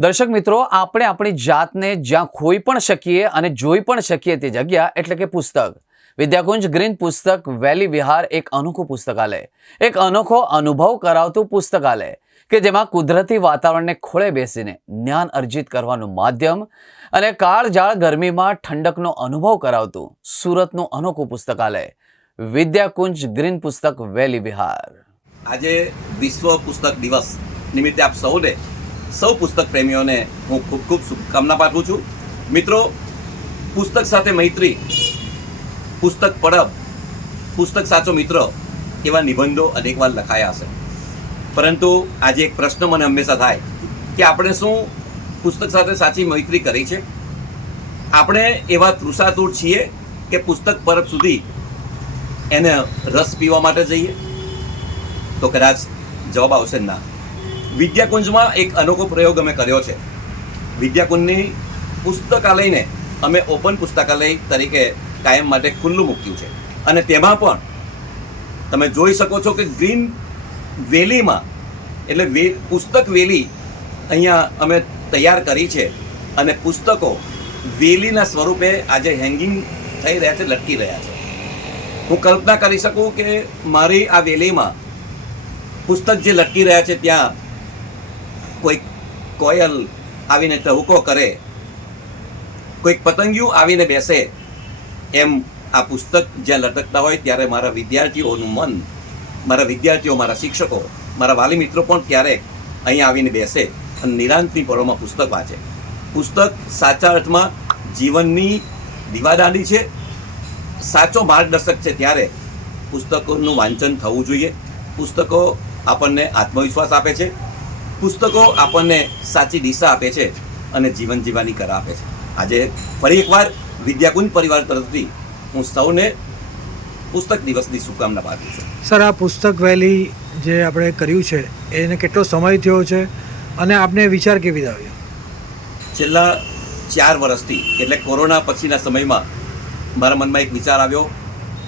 દર્શક મિત્રો, આપણે આપણી જાતને જ્યાં ખોઈ પણ શકીએ અને જોઈ પણ શકીએ તે જગ્યા એટલે કે પુસ્તક. વિદ્યાકુંજ ગ્રીન પુસ્તક, વેલી વિહાર એક અનોખું પુસ્તકાલય. એક અનોખો અનુભવ કરાવતું પુસ્તકાલય કે જેમાં કુદરતી વાતાવરણને ખોળે બેસીને જ્ઞાન અર્જિત કરવાનું માધ્યમ અને કાળજાળ ગરમીમાં ઠંડકનો અનુભવ કરાવતું સુરતનું અનોખું પુસ્તકાલય. વિદ્યાકુંજ ગ્રીન પુસ્તક, વેલી વિહાર. આજે વિશ્વ પુસ્તક દિવસ નિમિત્તે આપ સૌને સૌ પુસ્તક પ્રેમીઓને હું ખૂબ ખૂબ શુભકામના પાઠવું છું. મિત્રો, પુસ્તક સાથે મૈત્રી, પુસ્તક પડબ પુસ્તક સાચો મિત્ર એવા નિબંધો અનેકવાર લખાયા હશે. પરંતુ આજે એક પ્રશ્ન મને હંમેશા થાય કે આપણે શું પુસ્તક સાથે સાચી મૈત્રી કરી છે? આપણે એવા તૃષાતુર છીએ કે પુસ્તક પરબ સુધી એને રસ પીવા માટે જઈએ? તો કદાચ જવાબ આવશે ના. વિદ્યાકુંજમાં એક અનોખો પ્રયોગ અમે કર્યો છે. વિદ્યાકુંજની પુસ્તકાલયને અમે ઓપન પુસ્તકાલય તરીકે કાયમ માટે ખુલ્લું મૂક્યું છે. અને તેમાં પણ તમે જોઈ શકો છો કે ગ્રીન વેલીમાં, એટલે વે, પુસ્તક વેલી અહીંયા અમે તૈયાર કરી છે. અને પુસ્તકો વેલીના સ્વરૂપે આજે હેંગિંગ થઈ રહ્યા છે, લટકી રહ્યા છે. હું કલ્પના કરી શકું કે મારી આ વેલીમાં પુસ્તક જે લટકી રહ્યા છે ત્યાં કોઈક કોયલ આવીને ટહુકો કરે, કોઈક પતંગિયું આવીને બેસે, એમ આ પુસ્તક જ્યાં લટકતા હોય ત્યારે મારા વિદ્યાર્થીઓનું મન, મારા વિદ્યાર્થીઓ, મારા શિક્ષકો, મારા વાલી મિત્રો પણ ક્યારેક અહીં આવીને બેસે અને નિરાંતની પળોમાં પુસ્તક વાંચે. પુસ્તક સાચા અર્થમાં જીવનની દીવાદાંડી છે, સાચો માર્ગદર્શક છે ત્યારે પુસ્તકોનું વાંચન થવું જોઈએ. પુસ્તકો આપણને આત્મવિશ્વાસ આપે છે પુસ્તકો આપણને સાચી દિશા આપે છે અને જીવન જીવવાની કરા આપે છે. આજે ફરી એકવાર વિદ્યાકુંજ પરિવાર તરફથી હું સૌને પુસ્તક દિવસની શુભકામના પાઠવું છું. સર આ પુસ્તક વેલી જે આપણે કર્યું છે એને કેટલો સમય થયો છે અને આપને વિચાર કેવી રીતે આવ્યો? છેલ્લા ચાર વર્ષથી એટલે કોરોના પછીના સમયમાં મારા મનમાં એક વિચાર આવ્યો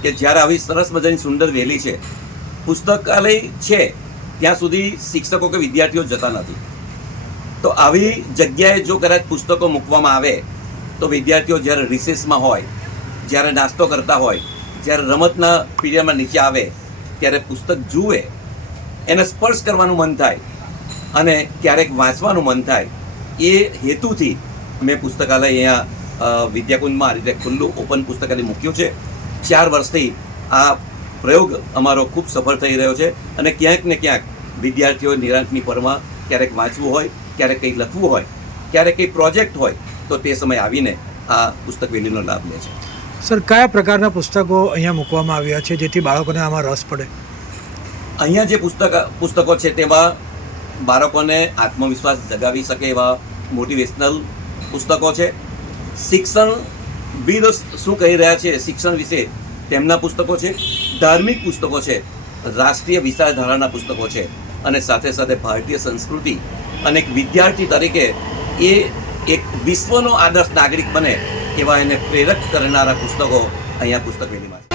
કે જ્યારે આવી સરસ મજાની સુંદર વેલી છે પુસ્તકાલય છે ત્યાં સુધી શિક્ષકો કે વિદ્યાર્થીઓ જતા નથી. તો આવી જગ્યાએ જો કદાચ પુસ્તકો મૂકવામાં આવે, તો વિદ્યાર્થીઓ જ્યારે રિસેસમાં હોય, જ્યારે નાસ્તો કરતા હોય, જ્યારે રમતના પીરિયડમાં નીચે આવે, ત્યારે પુસ્તક જુએ, એને સ્પર્શ કરવાનું મન થાય અને ક્યારેક વાંચવાનું મન થાય, એ હેતુથી મેં પુસ્તકાલય અહીંયા વિદ્યાકુંજમાં આ રીતે ખુલ્લું ઓપન પુસ્તકાલય મૂક્યું છે. ચાર વર્ષથી આ પ્રયોગ અમારો ખૂબ સફળ થઈ રહ્યો છે અને ક્યાંક ને ક્યાંક વિદ્યાર્થીઓ નિરાંતની પરમાં ક્યારેક વાંચવું હોય ક્યારેક કંઈક લખવું હોય ક્યારેક કંઈક પ્રોજેક્ટ હોય તો તે સમય આવીને આ પુસ્તક વેલીનો લાભ લે છે. સર કયા પ્રકારના પુસ્તકો અહીંયા મૂકવામાં આવ્યા છે જેથી બાળકોને આમાં રસ પડે? અહીંયા જે પુસ્તક પુસ્તકો છે તેમાં બાળકોને આત્મવિશ્વાસ જગાવી શકે એવા મોટિવેશનલ પુસ્તકો છે. શિક્ષણ વિદ શું કહી રહ્યા છે શિક્ષણ વિશે તેમના પુસ્તકો છે. ધાર્મિક પુસ્તકો છે. રાષ્ટ્રીય વિચારધારાના પુસ્તકો છે. અને સાથે સાથે ભારતીય સંસ્કૃતિ અને એક વિદ્યાર્થી તરીકે એ એક વિશ્વનો આદર્શ નાગરિક બને એવા એને પ્રેરક કરનારા પુસ્તકો અહીંયા પુસ્તક વેલીમાં છે